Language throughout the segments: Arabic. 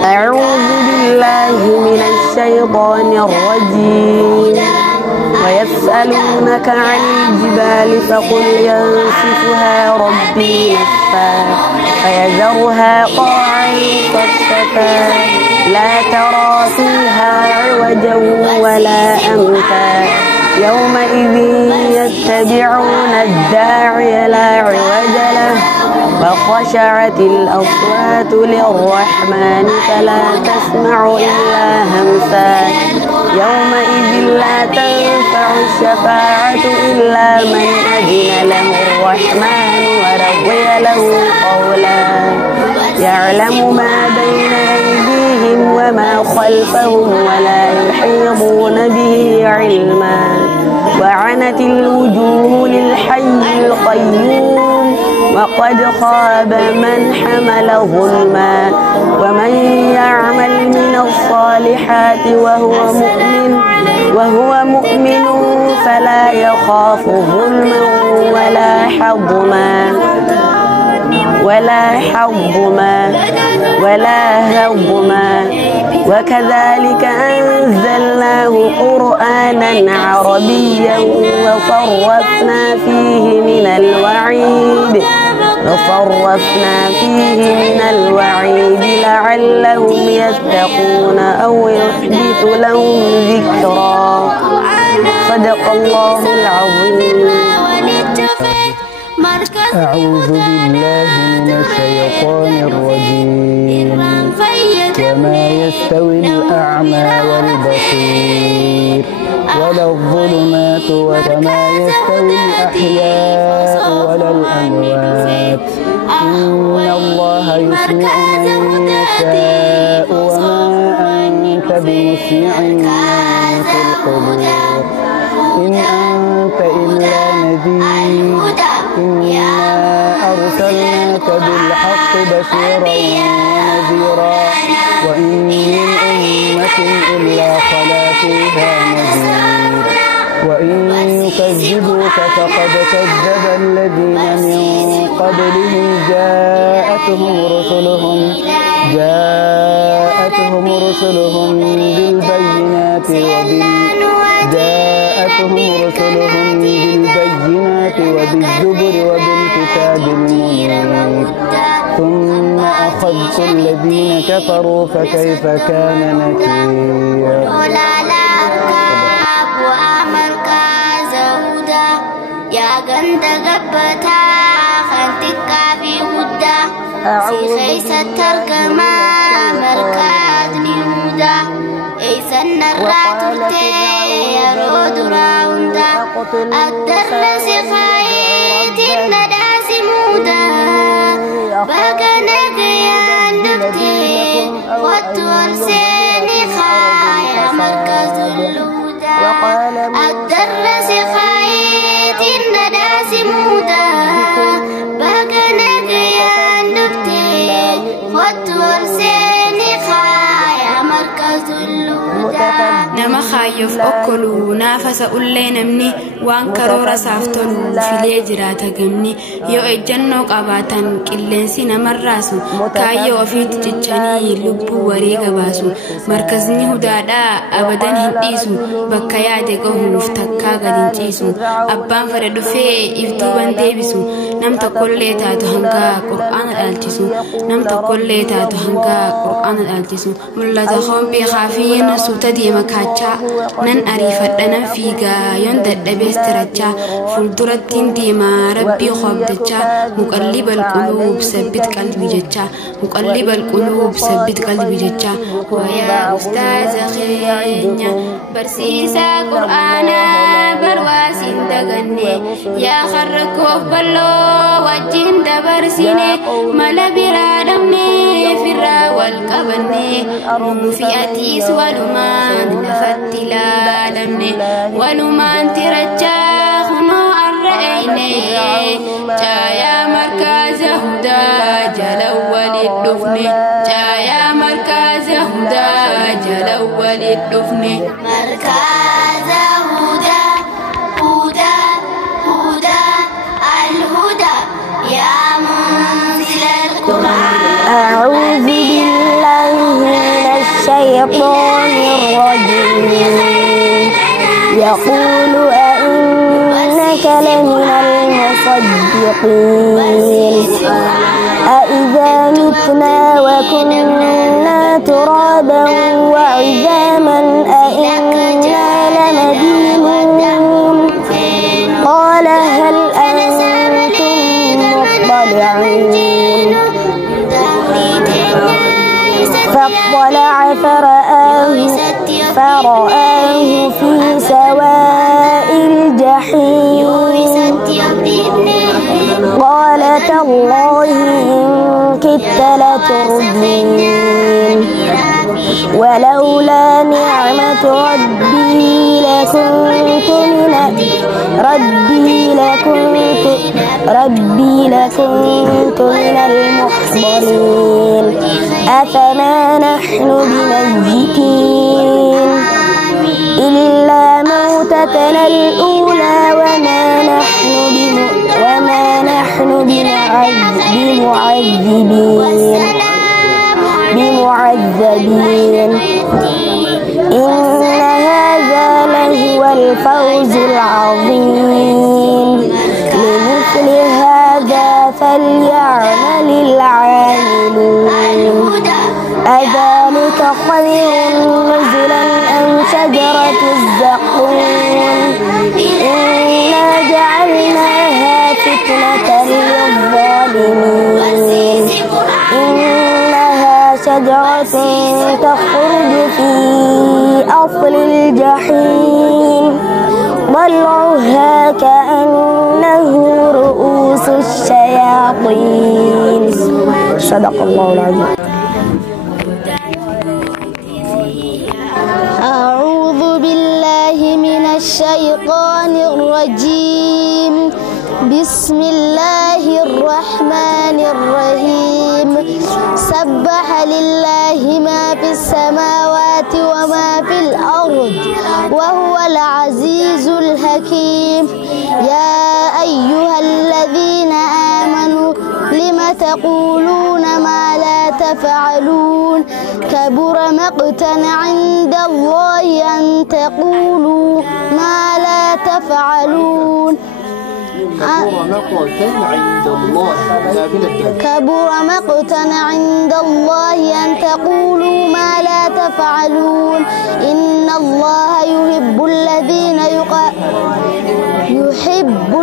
أعوذ بالله من الشيطان الرجيم. ويسألونك عن الجبال فقل ينسفها ربي نسفا فيذرها قاعا صفصفا لا ترى فيها عوجا ولا أمتا يومئذ يتبعون الداعي لا عوج له وخشعت الأصوات للرحمن فلا تسمع إلا همسا يومئذ لا تنفع الشفاعة إلا من أذن له الرحمن ورضي له قولا يعلم ما بين أيديهم وما خلفهم ولا يحيطون به علما وعنت الوجوه للحي القيوم وقد خاب من حمل ظلما ومن يعمل من الصالحات وهو مؤمن فلا يخاف ظلما ولا هضما وكذلك أنزلناه قرآنا عربيا وصرفنا فيه من الوعيد لعلهم يتقون أو يحدث لهم ذكرا صدق الله العظيم. أعوذ بالله من الشيطان الرجيم. وما يستوي الأعمى والبصير ولا الظلمات وما يستوي الأحياء ولا الأموات إن الله يسمع من يشاء وما أنت بمسمع من في القبور إن أنت إلا نذير إنا أرسلناك بالحق بشيرا ونذيرا وإن من أمة إلا خلا فيها نذير وإن يكذبوك فقد كذب الذين من قبلهم جاءتهم رسلهم بالبينات وبالزبر وبالكتاب المنير ثم أخذت الذين كفروا فكيف كان نكير. nama khayyoof okkolu naafasa ullee namni waan karoora saaftolu filee jiraata gamni yoo ejjannoo qabaatan qilleensi namarraasu kaayyoo ofiitti cichanii lubbuu wareega baasu markazni hudaadhaa abadan hin dhiisu bakka yaade gahuuf takkaa gad hin ciisu abbaan fedhe dhufee iftuuban deebisu nam tokkollee taatu hanga qur'aana dhaalchisu mul'ata hombii khaafiin suuta deema kaachaa nan ariifadha nan fiigaa yoon dadhabees tirachaa fuuldurattiin deemaa rabbii qoobdachaa muqallibal quluub sabbit qalbii jechaa wayaa ustaaza keenya barsiisaa qur'aanaa barwaasiin daganne yaa harrakoof balloo wajjin dabarsine mala biraa dhabne firraa wal qabanne nufi'atiis walumaan lafatti ilaalamne walumaan tirachaa kunoo arra'eyne caayaa markaaza hudaa jala waliin dhufne caayaa markaaza hudaa jala waliin dhufne markaaza hudaa alhudaa yaa munzila alqur'aan. أعوذ بالله يقول أئنك لمن المصدقين أإذا متنا وكنا ترابا وعظاما أئنا لمدينون قال هل أنتم مطلعون فاطلع فرآه في سواء الجحيم قال تالله إن كدت لتردين ولولا نعمة ربي لكنت من المحضرين أفما نحن بميتين إلا موتتنا الأولى وما نحن بمعذبين إن هذا لهو الفوز العظيم لمثل هذا فليعمل العاملون أذلك خير نزلا أم شجرة الزقوم إنا جعلناها فتنة للظالمين إنها شجرة تخرج في أصل الجحيم طلعها كأنه رؤوس الشياطين صدق الله العظيم. أعوذ بالله من الشيطان الرجيم بسم الله الرحمن الرحيم سبح لله ما في السماوات وما في الأرض وهو العزيز الحكيم يا أيها الذين آمنوا لم تقولون ما لا تفعلون كبر مقتا عند الله أن تقولوا ما لا تفعلون كبر مقتا عند الله أن تقولوا ما لا تفعلون إن الله يحب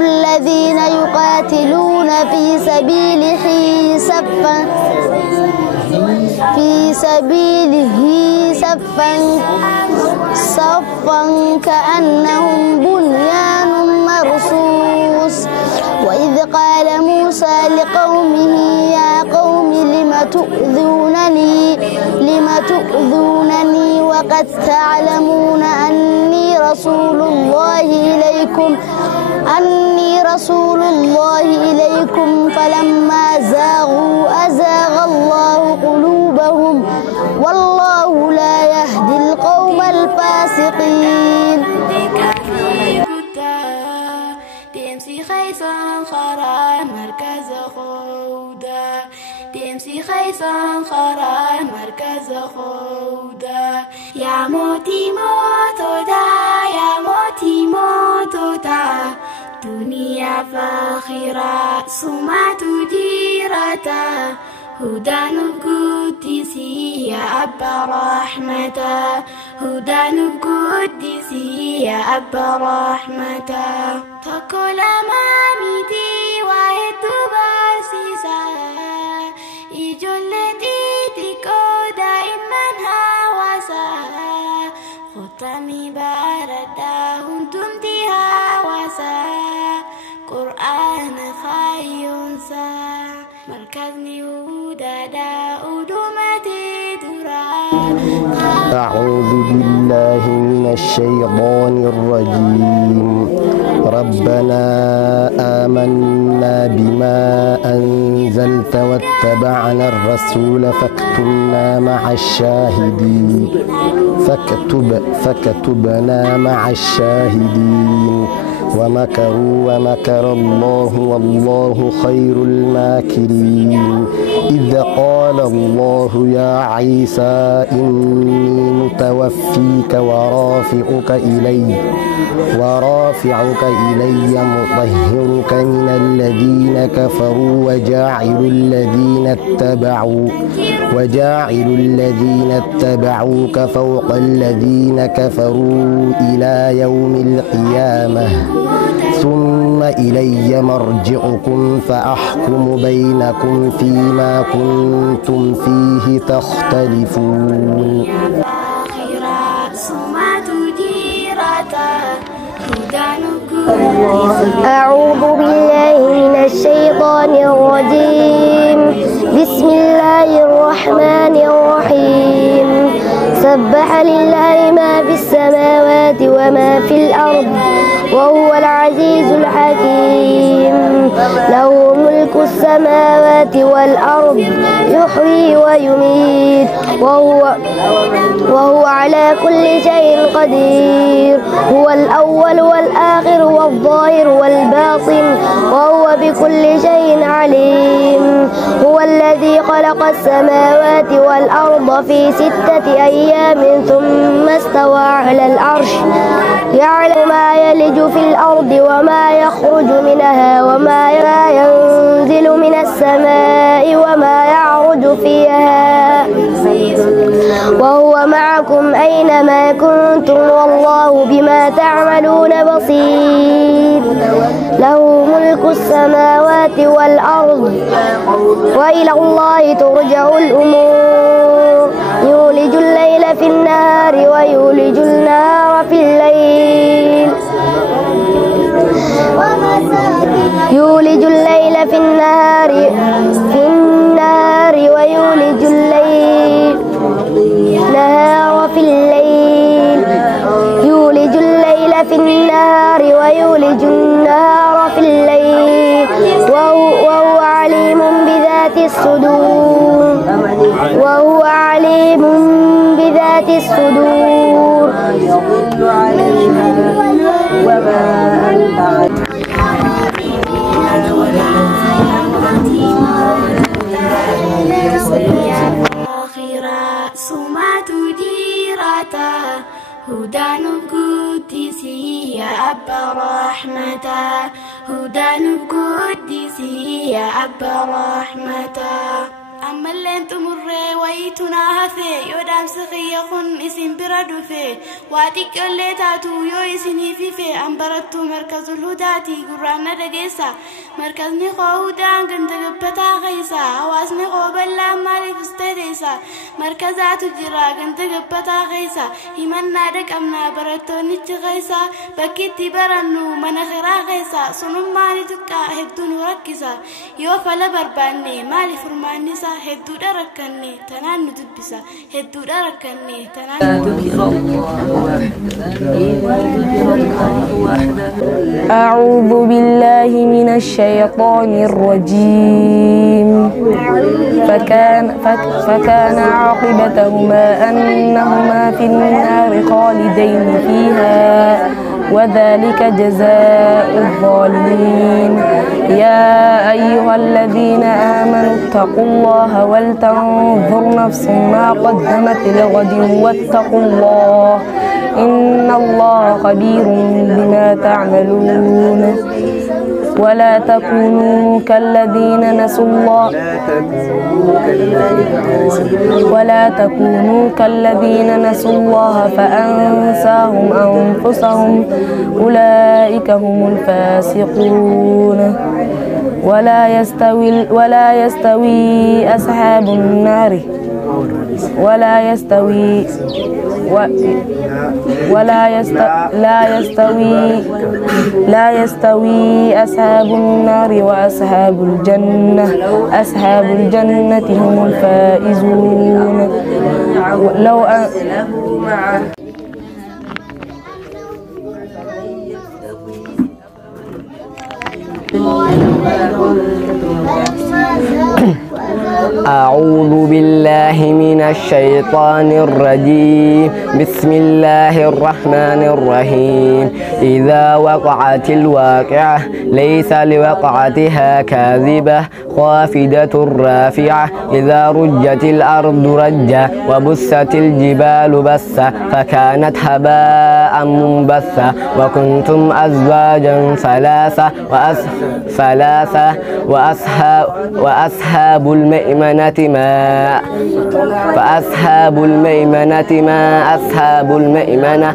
الذين يقاتلون في سبيله صفا كأنهم بنيان مرصوص وإذ قال موسى لقومه يا قوم لم تؤذونني وقد تعلمون أني رسول الله إليكم فلما زاغوا أزاغ الله قلوبهم والله لا يهدي القوم الفاسقين. DMC خيسان خران مركز خودا DMC خيسان خران مركز خودا يا موتي موتو دا دنيا فاخرة سمعت جيرتا هدى القدسي يا أبا رحمة هدى القدسي يا أبا رحمة تقول مامتي وعد بارسيسا إجلتي تكو دائما هواسا ختمي باردا هنتم هواسا قرآن خيونسا مركزني ودادا ودومتي درا. أعوذ بالله من الشيطان الرجيم ربنا آمنا بما أنزلت واتبعنا الرسول فاكتبنا مع الشاهدين فاكتبنا مع الشاهدين ومكروا ومكر الله والله خير الماكرين إذ قال الله يا عيسى إني متوفيك ورافعك إلي مطهرك من الذين كفروا وجاعل الذين اتبعوك فوق الذين كفروا إلى يوم القيامة ثم إلي مرجعكم فأحكم بينكم فيما كنتم فيه تختلفون. أعوذ بالله من الشيطان الرجيم. بسم الله الرحمن الرحيم. سبح لله ما في السماوات وما في الأرض وهو العزيز الحكيم. له ملك السماوات والأرض يحيي ويميت وهو على كل شيء قدير. هو الأول والآخر والظاهر والباطن وهو بكل شيء عليم. هو الذي خلق السماوات والأرض في 6 أيام ثم استوى على العرش يعلم ما يلج في الأرض وما يخرج منها وما ينزل من السماء وما يعرج فيها وهو معكم أينما كنتم والله بما تعملون بصير. له ملك السماوات والأرض وإلى الله ترجع الأمور. يولج الليل في النهار ويولج النهار في الليل يولج الليل في النهار ويولج الليل في الليل يولج الليل في النهار ويولج النهار في الليل وهو عليم بذات الصدور يضل عليها وما أنت هدى القدسي يا أبا رحمة هدى القدسي يا أبا رحمة أما اللي انتم ويتنا هفي يودام سخي خن اسم برد في واتك اللي تاتو يو اسني في أنبرتو مركز الهداتي قرانا دقيسا مركز نخو هدان قند قبتا غيسا هواس نخو بلا مالي فستديسا مركزات جرا قند قبتا غيسا همنا دك أمنا برتو نتش غيسا بكيتي برنو منخرا غيسا سنم مالي تكا هدون ركسا يوفا لبرباني مالي فرمانيسا هدو دركني تنان ندبسا هدو دركني تنان أعوذ بالله من الشيطان الرجيم. فكان عاقبتهما أنهما في النار خالدين فيها وذلك جزاء الظالمين. يا أيها الذين آمنوا اتقوا الله ولتنظر نفس ما قدمت لغد واتقوا الله إن الله خبير بما تعملون. ولا تكونوا كالذين نسوا الله فأنساهم أنفسهم أولئك هم الفاسقون. ولا يستوي أصحاب النار لا يستوي أصحاب النار وأصحاب الجنة. أصحاب الجنة هم الفائزون. أعوذ بالله من الشيطان الرجيم. بسم الله الرحمن الرحيم. إذا وقعت الواقعة ليس لوقعتها كاذبة خافضة رافعة. إذا رجت الأرض رجا وبست الجبال بسا فكانت هباء منبثا وكنتم أزواجا ثلاثة وأصحاب الميمنة ما أصحاب الميمنة